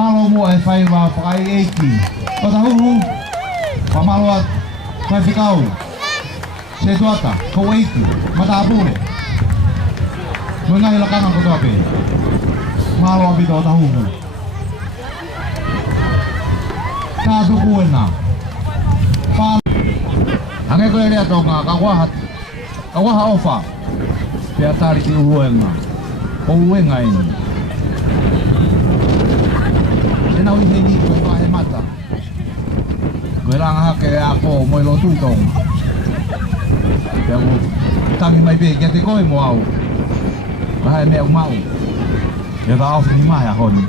Malo mo ay fai wa pakai eki. O tahu pamaluat fai fikau. Se tuata ko eki matapure. Mga ilakangan ko to ape. Malo abi to tahu. Kadu kuena. Ange ko ele to nga kawaha ofa. Pia tari ki uwenga. O uwenga ini. Ena ui hei ko fa he mata. Ko ranga hake ako mo lo tutong. Pia mo tangi mai be ke te koe mo au. Hai me mau. Ya ta au ni mai a hon.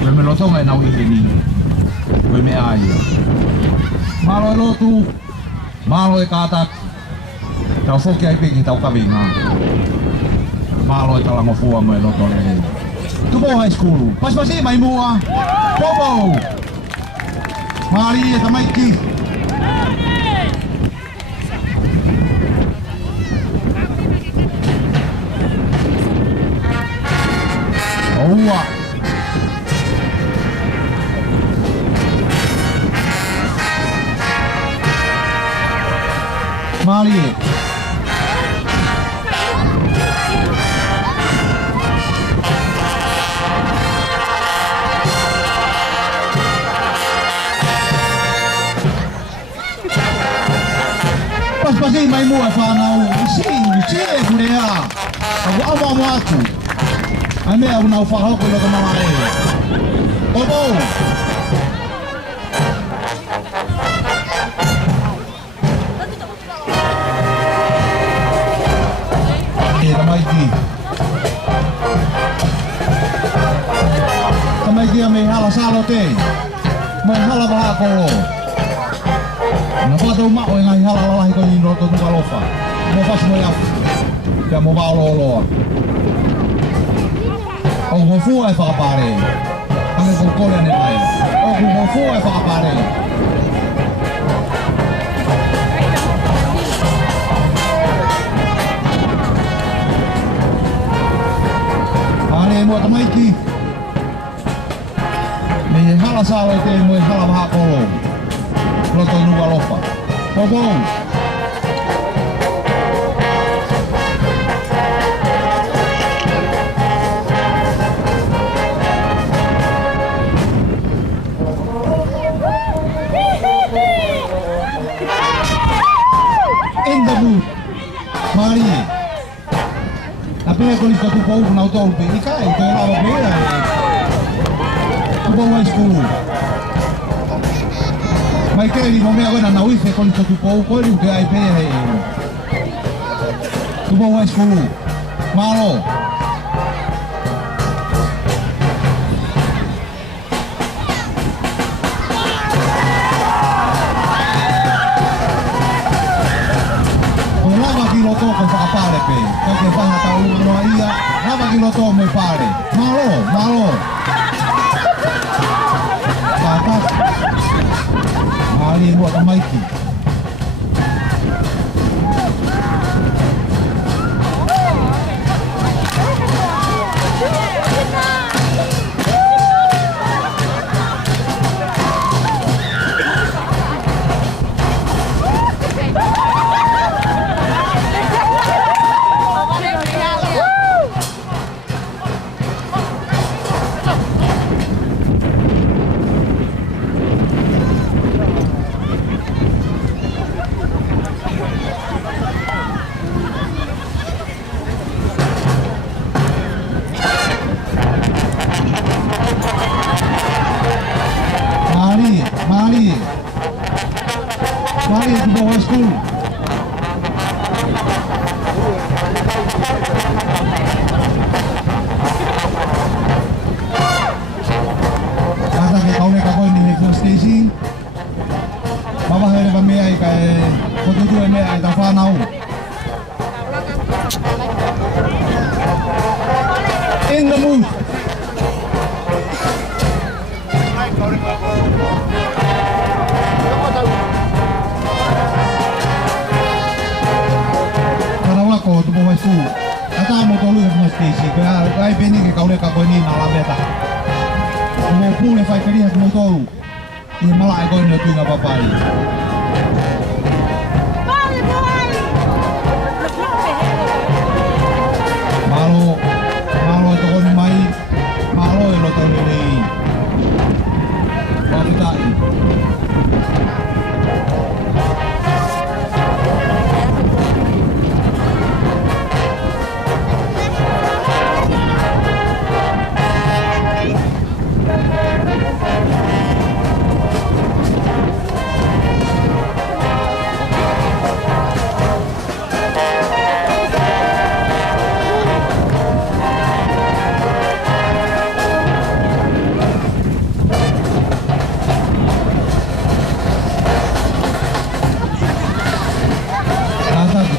Ko me lo tonga na ui hei ni. Ko me ai. Malo lo tu. Malo e kata. Tau foki ai peki tau kavinga. Malo e tala mo fua mo e lo tole. Tubo high school. Pas pasi mai mua. Bobo. Mari e tamaiki. Oua. Mari. Pasi mai mua whanau, sire kurea. Aku awa mo atu. Ai mea au nau whahoko ilo ka mama e. Obo! Tamaiki. Tamaiki a me hala salo te. Mai hala baha kolo. Na pato mao e ngai hala lalahi ko ni roto tu kalofa. Mo fas mo yafu. Pia mo ba lo lo. O ho fu ai whakapare. Ange ko kore ane mai. O ho fu ai whakapare. Ane mo tamaiki. Me hala salo te mo hala baha kolo. Roto nu kalofa. Obo. In the mood. Mari. Tapi ko ni ko po na auto pe ikai to la ba be. Tubo high school. Mai ke ni mo me agora na uife ko ni tu po ko ni ke ai pe he. Tubo high school. Malo. Ko whakapare pe, ko ke whahata uroa ia, rawa ki loto me pare. Malo, malo. Tatak. Mali e mua tamaiki. Mari di bawah school. Kata ke kau nak kau ni first station. Bapa hari kami ay kay foto tu kami ay tafanau. In the mood. Ko tu mo su ata mo to lu mo station ka ai beni ke kau le ka ko ni na la beta Mo pule fai kari hak mo tolu. I malai ko ni tuinga papai. Malo to ko ni mai. Malo e lo to ni. Bakit tayo?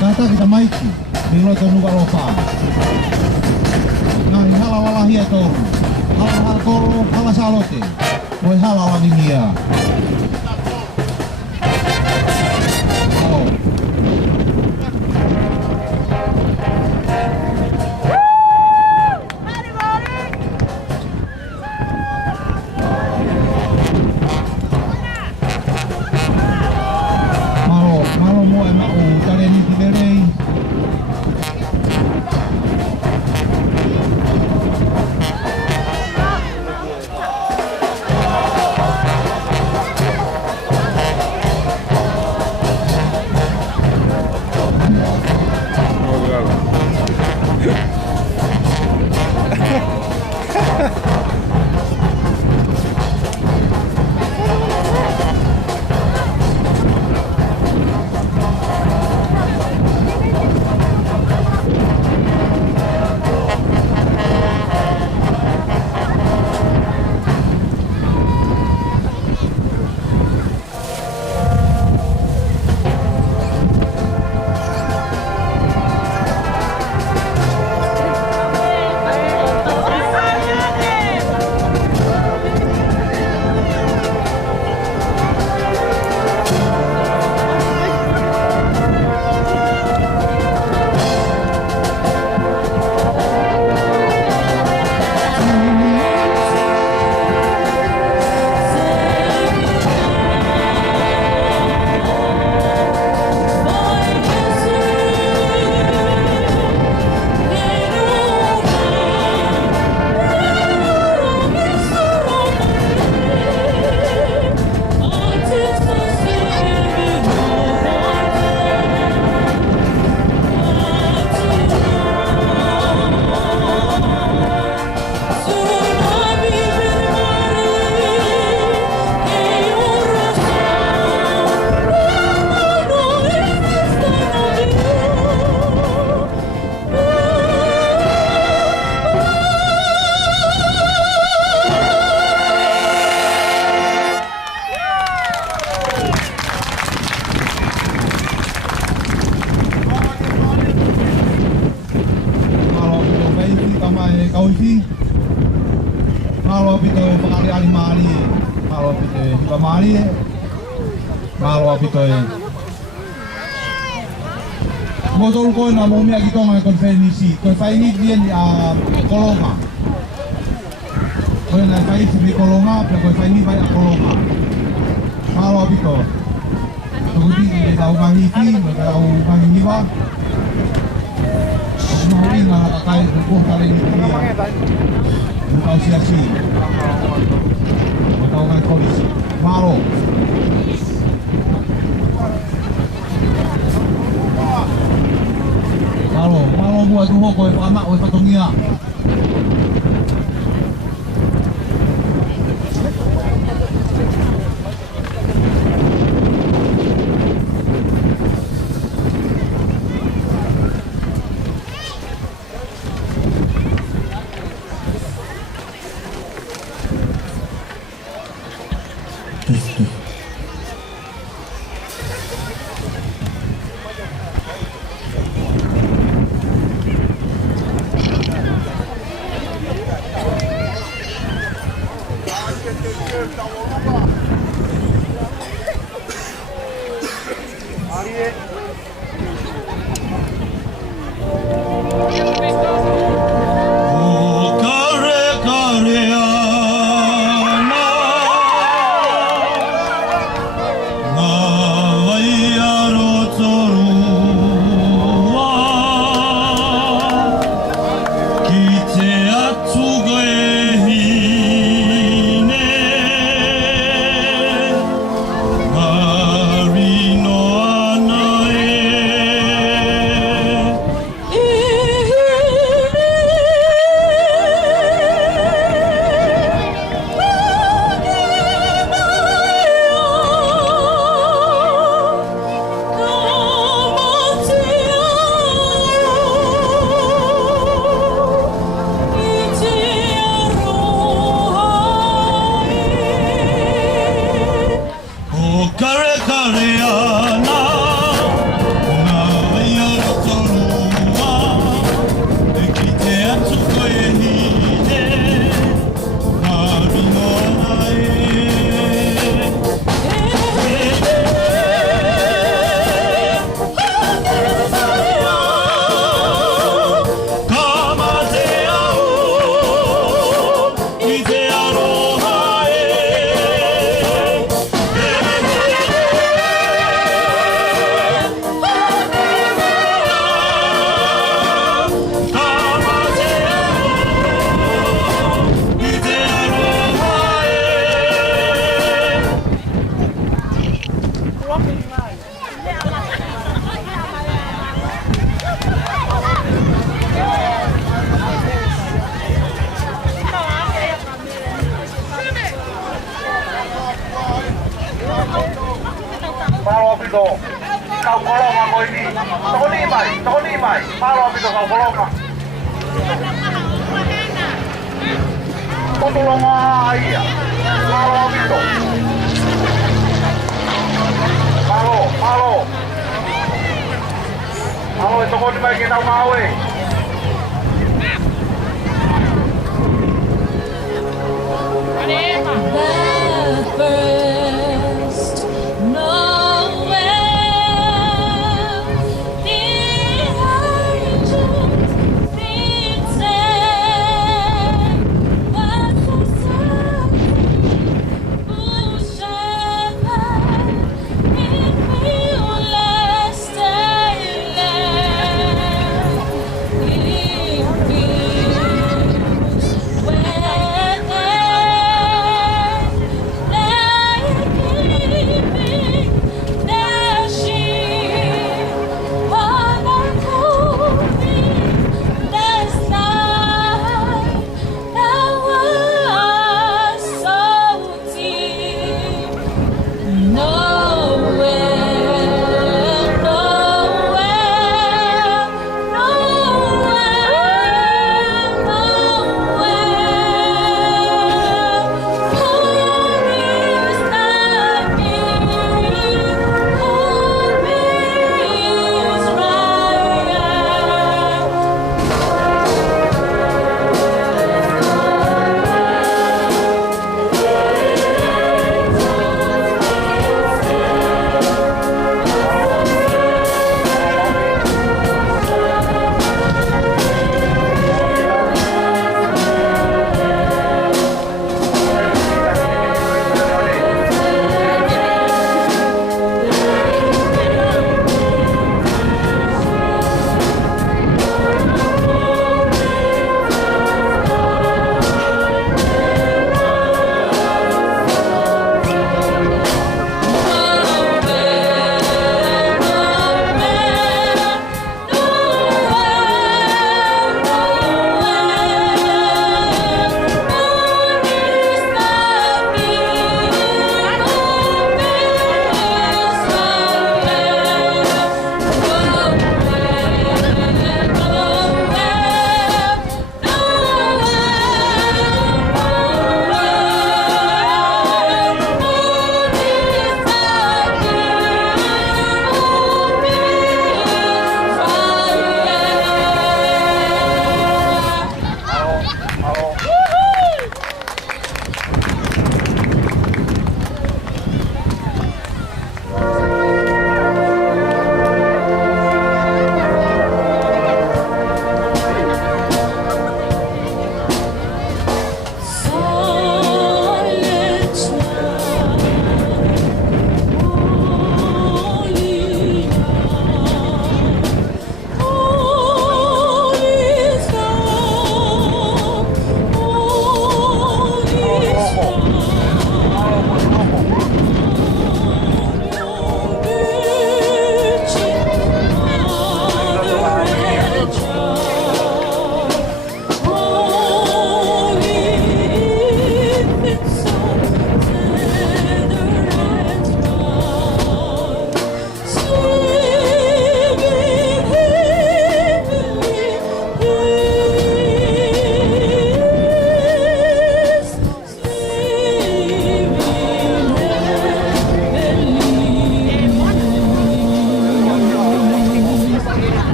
Kata kita maiki, bilo to nuga lopa. Nah, hala wala hia to. Hala koro, hala salote. Moi hala la vingia. Oh. Malo mo e mau tare ni tiderei. Malo pito pakali mali, malo pito hiba mali, malo pito motor ko na mo miya gito mga konfenisi, konfenisi diyan kolonga. Kaya na kayo si kolonga, pero konfenisi ba kolonga. Malo pito. Tugudi hindi daw mahiki, daw mahihiba. Mahuli na nakakain kung kali ni dia. Bukan sia-sia. Bukan orang polisi. Malo. Malo buat tu hok kau amak kau patungia. pito kau kolonga ko ini. Toko ni mai. Malo pito kau kolonga. Totolonga iya. Malo pito. Malo. Malo toko ni mai kita mau eh.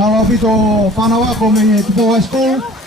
Malo pito whanau ako me Tupo High School.